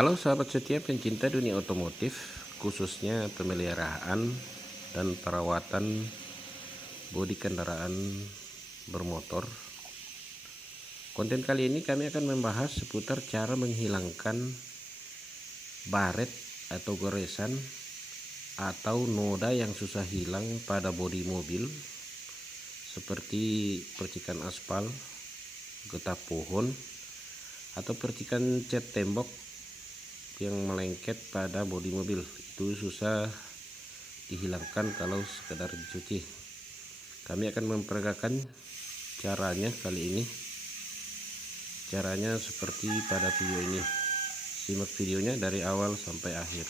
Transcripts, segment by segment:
Halo sahabat setia pencinta dunia otomotif, khususnya pemeliharaan dan perawatan bodi kendaraan bermotor. Konten kali ini kami akan membahas seputar cara menghilangkan baret atau goresan atau noda yang susah hilang pada bodi mobil, seperti percikan aspal, getah pohon, atau percikan cat tembok yang melengket pada bodi mobil. Itu susah dihilangkan kalau sekedar dicuci. Kami akan memperagakan caranya kali ini. Caranya seperti pada video ini. Simak videonya dari awal sampai akhir.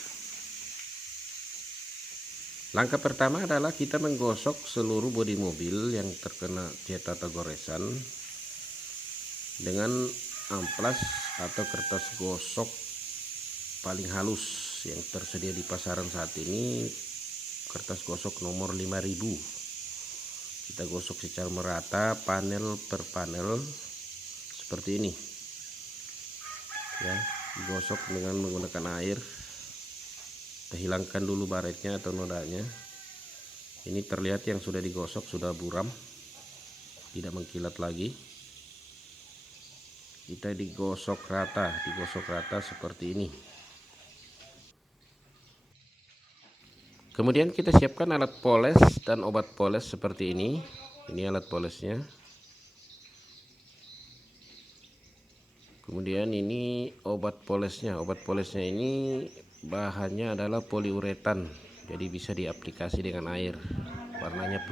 Langkah pertama adalah kita menggosok seluruh bodi mobil yang terkena cat atau goresan dengan amplas atau kertas gosok paling halus yang tersedia di pasaran saat ini. Kertas gosok nomor 5000. Kita gosok secara merata panel per panel seperti ini ya, digosok dengan menggunakan air. Kita hilangkan dulu baretnya atau nodanya. Ini terlihat yang sudah digosok sudah buram, tidak mengkilat lagi. Kita digosok rata seperti ini. Kemudian kita siapkan alat poles dan obat poles seperti ini. Ini alat polesnya. Kemudian ini obat polesnya. Obat polesnya ini bahannya adalah poliuretan, jadi bisa diaplikasi dengan air. Warnanya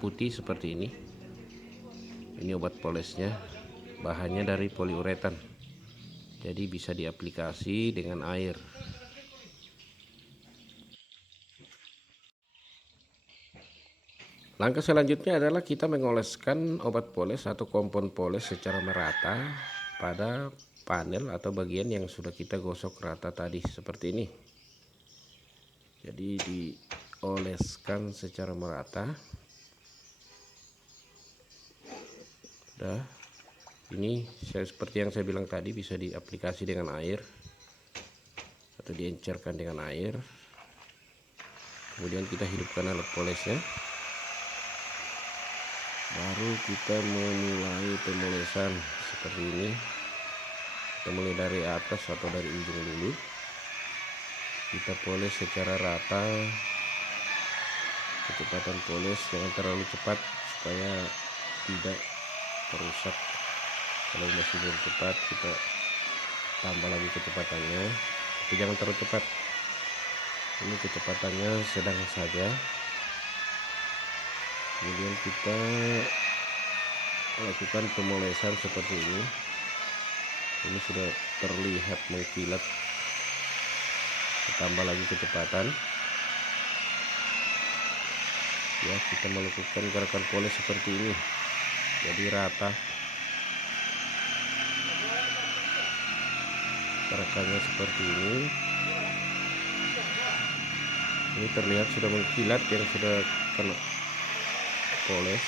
putih seperti ini. Ini obat polesnya, bahannya dari poliuretan, jadi bisa diaplikasi dengan air. Langkah selanjutnya adalah kita mengoleskan obat poles atau kompon poles secara merata pada panel atau bagian yang sudah kita gosok rata tadi seperti ini. Jadi dioleskan secara merata. Udah, ini seperti yang saya bilang tadi, bisa diaplikasi dengan air atau diencerkan dengan air. Kemudian kita hidupkan alat polesnya. Baru kita memulai pemolesan seperti ini. Kita mulai dari atas atau dari ujung dulu. Kita poles secara rata. Kecepatan poles jangan terlalu cepat supaya tidak merusak. Kalau masih belum cepat, kita tambah lagi kecepatannya, tapi jangan terlalu cepat. Ini kecepatannya sedang saja. Kemudian kita lakukan pemolesan seperti ini. Ini sudah terlihat mengkilat. Tambah lagi kecepatan ya. Kita melakukan gerakan poles seperti ini, jadi rata gerakannya seperti ini. Ini terlihat sudah mengkilat yang sudah kena poles.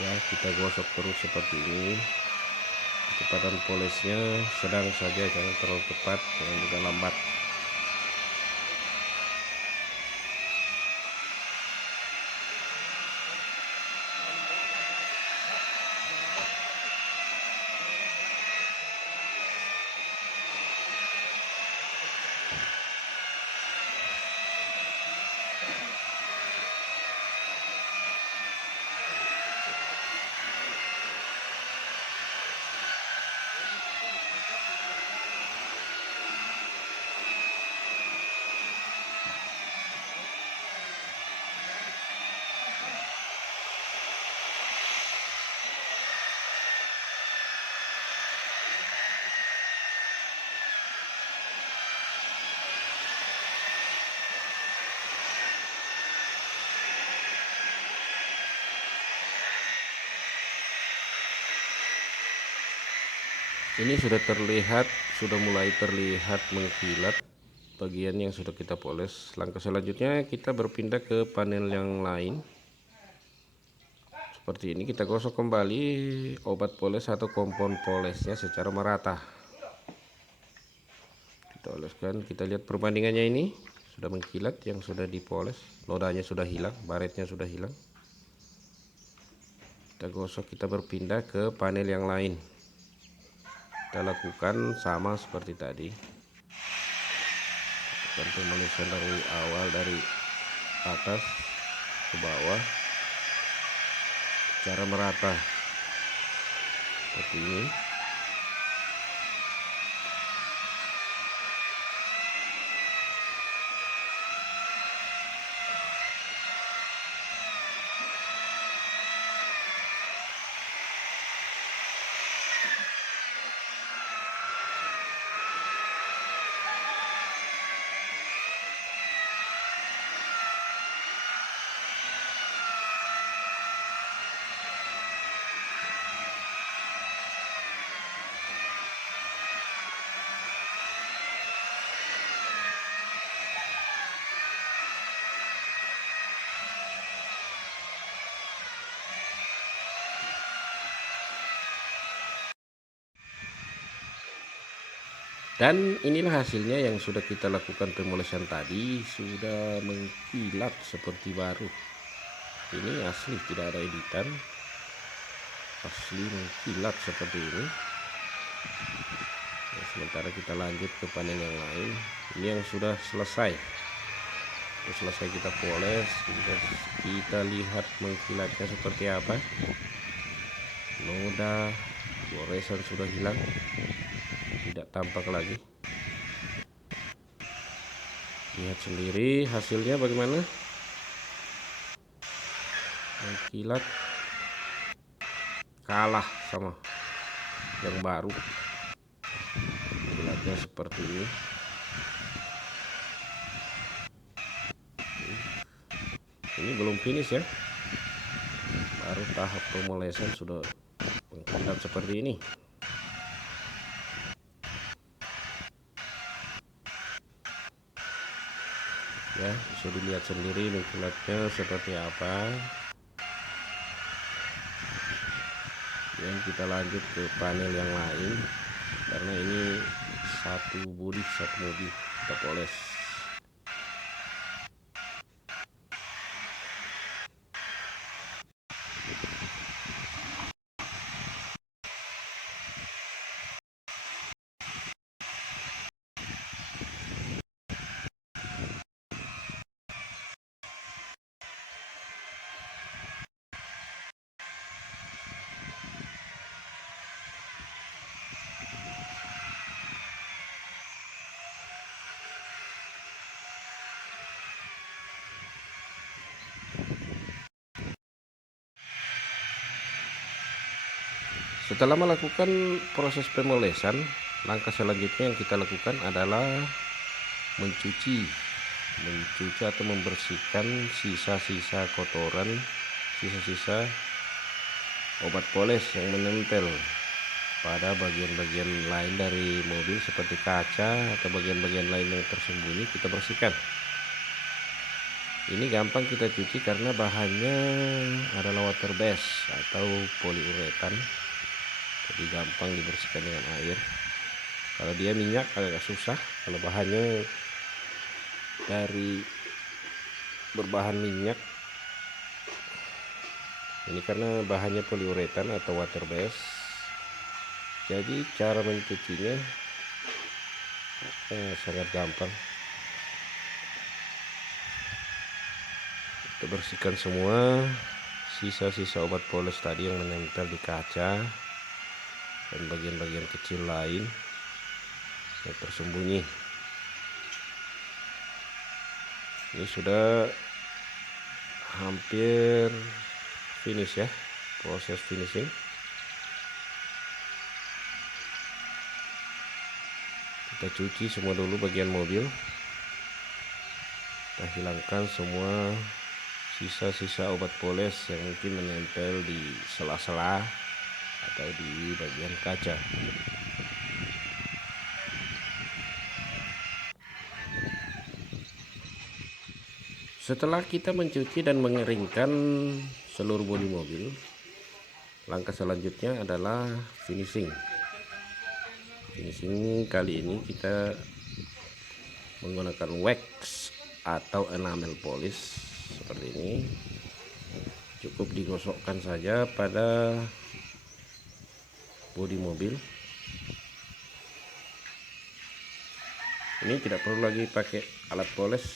Ya, kita gosok terus seperti ini. Kecepatan polesnya sedang saja, jangan terlalu cepat, jangan juga lambat. Ini sudah mulai terlihat mengkilat bagian yang sudah kita poles. Langkah selanjutnya kita berpindah ke panel yang lain. Seperti ini, kita gosok kembali obat poles atau kompon polesnya secara merata. Kita oleskan, kita lihat perbandingannya ini sudah mengkilat, yang sudah dipoles, nodanya sudah hilang, baretnya sudah hilang. Kita gosok, kita berpindah ke panel yang lain. Kita lakukan sama seperti tadi. Lakukan pemolesan dari awal, dari atas ke bawah secara merata seperti ini. Dan inilah hasilnya yang sudah kita lakukan pemolesan tadi, sudah mengkilat seperti baru. Ini asli, tidak ada editan, asli mengkilat seperti ini. Nah, sementara kita lanjut ke panel yang lain. Ini yang sudah selesai. Selesai kita poles, kita lihat mengkilatnya seperti apa. Noda goresan sudah hilang, tidak tampak lagi. Lihat sendiri hasilnya bagaimana. Mengkilat, kalah sama yang baru. Kilatnya seperti ini. Ini belum finish ya, baru tahap pemolesan sudah mengkilat seperti ini. Ya, bisa dilihat sendiri mengkilatnya seperti apa. Dan kita lanjut ke panel yang lain, karena ini satu bodi satu mobil kita poles. Setelah melakukan proses pemolesan, langkah selanjutnya yang kita lakukan adalah mencuci atau membersihkan sisa-sisa kotoran, sisa-sisa obat poles yang menempel pada bagian-bagian lain dari mobil seperti kaca atau bagian-bagian lain yang tersembunyi. Kita bersihkan. Ini gampang kita cuci karena bahannya adalah water base atau poliuretan, jadi gampang dibersihkan dengan air. Kalau dia minyak agak susah. Kalau bahannya dari berbahan minyak, ini karena bahannya poliuretan atau water base, jadi cara mencucinya sangat gampang. Kita bersihkan semua sisa-sisa obat poles tadi yang menempel di kaca dan bagian-bagian kecil lain yang tersembunyi. Ini sudah hampir finish ya, proses finishing. Kita cuci semua dulu bagian mobil, kita hilangkan semua sisa-sisa obat poles yang mungkin menempel di sela-sela atau di bagian kaca. Setelah kita mencuci dan mengeringkan seluruh bodi mobil, Langkah selanjutnya adalah finishing. Finishing kali ini kita menggunakan wax atau enamel polish seperti ini. Cukup digosokkan saja pada bodi mobil. Ini tidak perlu lagi pakai alat poles,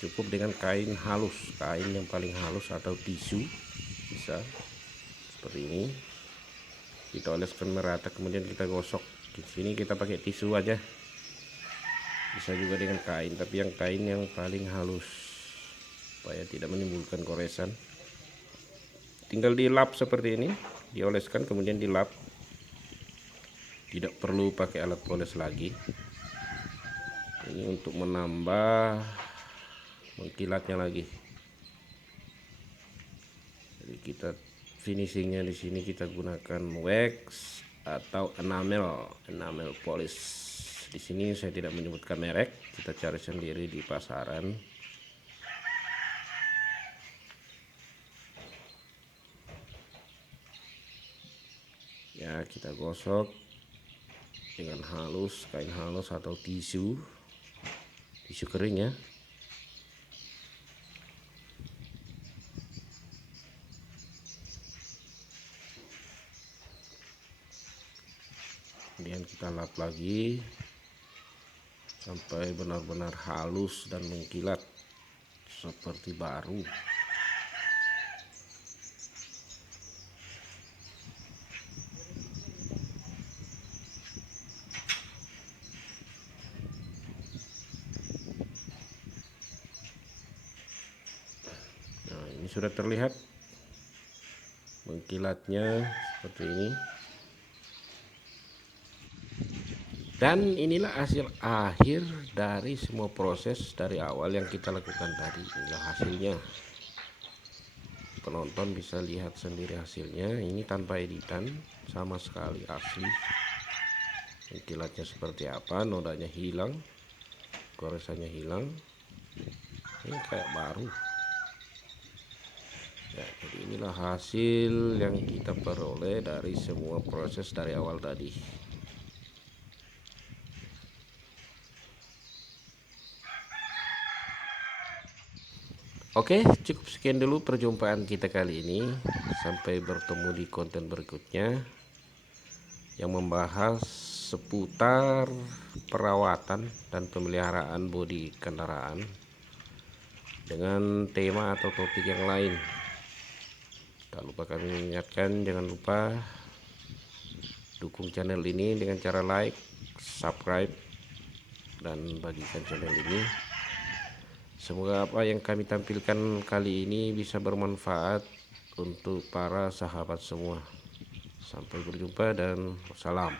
cukup dengan kain halus, kain yang paling halus atau tisu bisa seperti ini. Kita oleskan merata, kemudian kita gosok. Di sini kita pakai tisu aja, bisa juga dengan kain, tapi yang kain yang paling halus supaya tidak menimbulkan goresan. Tinggal dilap seperti ini, dioleskan kemudian dilap, tidak perlu pakai alat poles lagi. Ini untuk menambah mengkilatnya lagi. Jadi kita finishingnya di sini kita gunakan wax atau enamel polish. Di sini saya tidak menyebutkan merek, kita cari sendiri di pasaran. Ya, kita gosok dengan halus, kain halus atau tisu kering ya. Kemudian kita lap lagi sampai benar-benar halus dan mengkilat seperti baru. Nah, ini sudah terlihat mengkilatnya seperti ini. Dan inilah hasil akhir dari semua proses dari awal yang kita lakukan tadi. Inilah hasilnya. Penonton bisa lihat sendiri hasilnya. Ini tanpa editan, sama sekali asli. Mengkilatnya seperti apa, nodanya hilang, goresannya hilang. Ini kayak baru. Ya, jadi inilah hasil yang kita peroleh dari semua proses dari awal tadi. Oke, cukup sekian dulu perjumpaan kita kali ini. Sampai bertemu di konten berikutnya yang membahas seputar perawatan dan pemeliharaan bodi kendaraan dengan tema atau topik yang lain. Tak lupa kami mengingatkan, jangan lupa dukung channel ini dengan cara like, subscribe, dan bagikan channel ini. Semoga apa yang kami tampilkan kali ini bisa bermanfaat untuk para sahabat semua. Sampai berjumpa dan wassalam.